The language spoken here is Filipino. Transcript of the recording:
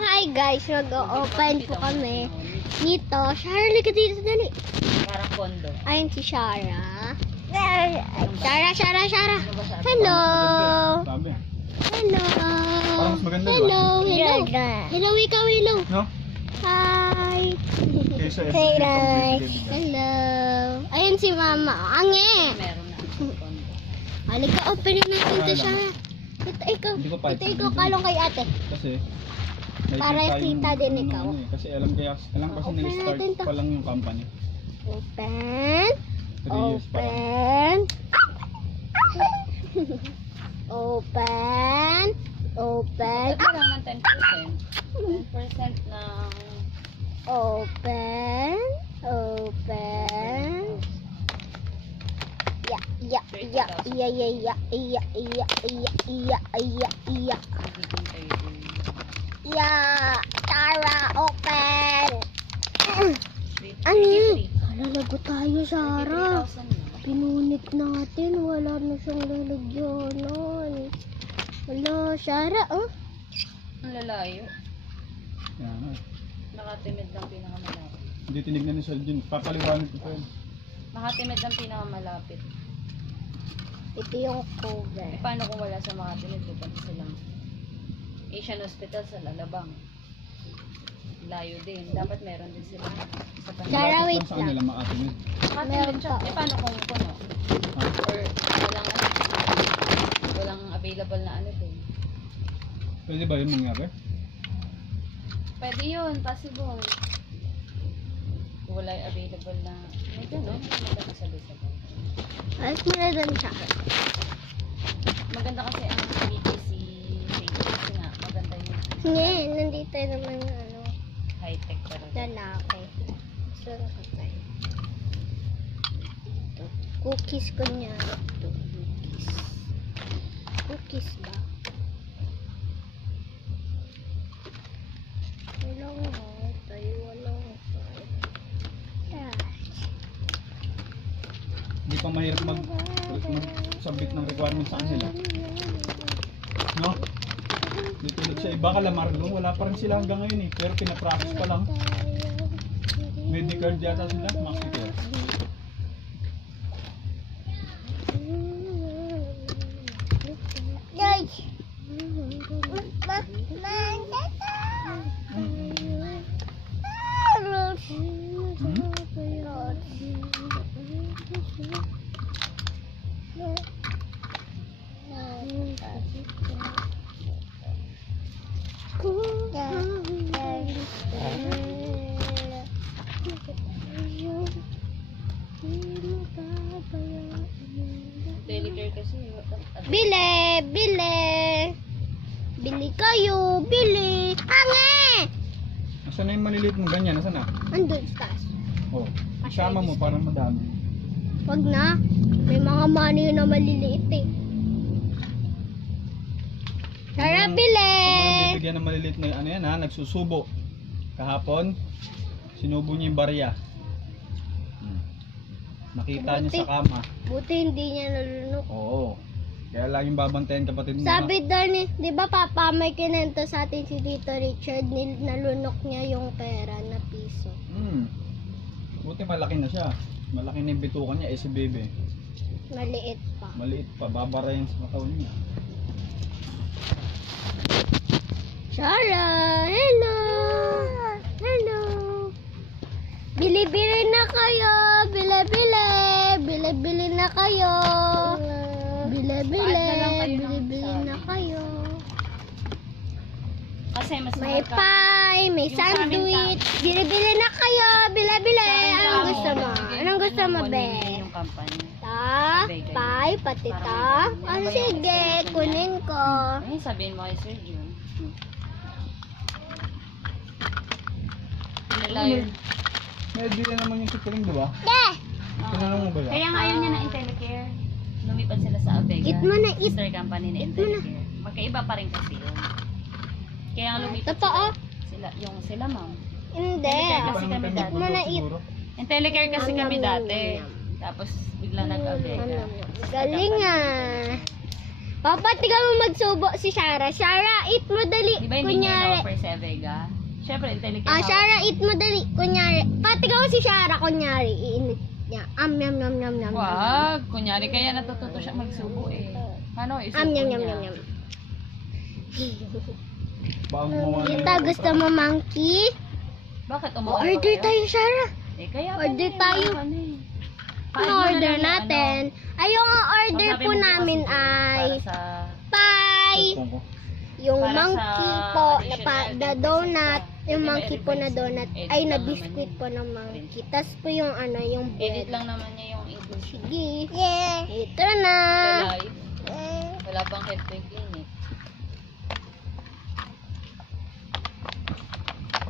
Hi guys, nag-open so, po know. kami nito. Shara, ka dito sa dali. Parang kondo. Ayun si Shara. Shara, Shara, Shara. Hello. Hello. Hello. Ba? hello. hello. hello. Hello. Ika, no? okay, so hey may hello, ikaw, hello. Hi. Hey guys. Hello. Ayun si Mama. Ang eh. Halika, open natin si Shara. Ito ikaw. Ito ikaw, kalong kay ate. Kasi. Para kita din ikaw. Man, kasi alam kaya, alam kasi uh, okay, start pa lang yung company. Open. Open, open. Open. open. Open. 10%. 10% na. Open. Open. yeah, yeah, yeah, yeah, yeah, yeah. yeah, yeah, yeah. Ya, yeah. Tara, open. Ani, halalago tayo, Sara. Pinunit natin, wala na siyang lalagyanan. Wala, Sara, oh. Uh? Yeah. Ang lalayo. Yan, oh. Nakatimid ng pinakamalapit. Hindi tinignan ni Sal so, Jin, papaliwanan ko pa Nakatimid ng pinakamalapit. Ito yung cover. paano kung wala sa makatimid? Mission Hospital sa Lalabang. Layo din. Okay. Dapat meron din sila. Kaya ah, wait lang. Kaya wait lang. Meron pa. Siya, paano kung ito no? Or walang ano. Walang available na ano din. Pwede ba yung mangyari? Pwede yun. Possible. Wala'y available na. May okay. ito, no? Maganda sa Lisa. Alas mo na doon Maganda kasi ang Hindi tayo naman ng ano. High-tech ko rin. Lalaki. Gusto na ka tayo. Ito. Cookies ko niya. Ito. Cookies. Cookies ba? Walang mo. Tayo walang mo. Hindi yeah. pa mahirap mag-sabit no, ng requirements sa kanila. No? Dito ulit siya. Baka lamar doon. Wala pa rin sila hanggang ngayon eh. Pero pinapractice pa lang. Medical yata sila. Makikita. Makikita. Taba, bili! Bili! Bili kayo! Bili! Kange! Asan na yung maliliit mo ganyan? Asan na? Andun, stas. O, oh, isama mo parang madami. Huwag na. May mga money na maliliit eh. Tara, bili! Kung na ano, ano, maliliit na ano yan ha, nagsusubo. Kahapon, sinubo niya yung bariya. Nakita buti, niya sa kama. Buti hindi niya nalunok. Oo. Kaya lang yung babantayan kapatid mo. Sabi daw ni, di ba papa, may kinento sa atin si Tito Richard, nil, nalunok niya yung pera na piso. Hmm. Buti malaki na siya. Malaki na yung bituka niya, eh si Bebe. Maliit pa. Maliit pa, babara yung mataw niya. Shara, hello! Bili-bili na kayo! Bili-bili! Bili-bili na kayo! Bili-bili! Bili-bili na kayo! may mga... pie, may sandwich. Bili-bili na kayo! Bili-bili! Anong gusto o, mo? Anong gusto nang mo, Be? Ta, pie, pati ta. Ang ano sige, kunin ko. Ano hmm. hmm, sabihin mo kay Sir June? Nalayo. May yeah, hindi na naman yung kukuling, diba? Hindi! Yeah. Oh. Kaya nga ayaw niya na Intellicare. Lumipad sila sa Avega. It mo na, it. Sister company ng Intellicare. Magkaiba pa rin kasi yun. Kaya nga lumipad huh? Totoo? Si sila. Yung sila, ma'am. Hindi! It mo na, it. Intellicare kasi ano, kami dati. Tapos bigla ano, nag-Avega. Ano, Galing nga! Papa, tigaw mo magsubo si Shara. Shara, it mo dali! Di ba hindi niya na-offer si Avega? Shara, ah, Shara, hao. eat mo dali! Kunyari, pero si Shara, kunyari, iinit niya. Am, yam, yam, yam, yam. Wag, kunyari, kaya natututo siya magsubo eh. Ano, isubo Am, yam, yam, yam, yam. Kita, gusto mo monkey? Bakit umuha pa kayo? Order tayo, Shara. Eh, kaya order kayo, kayo, tayo. Fine, no, man, order nyan, ano, Ayong, order natin. Ay, yung order po namin ay... Sa... Pie! Yung monkey po, na pa, the donut. Pa yung monkey po na donut edit ay na biscuit po ng monkey. tas po yung ano, yung bread. Edit lang naman niya yung English. Sige. Yeah. Ito na. Wala pang head eh.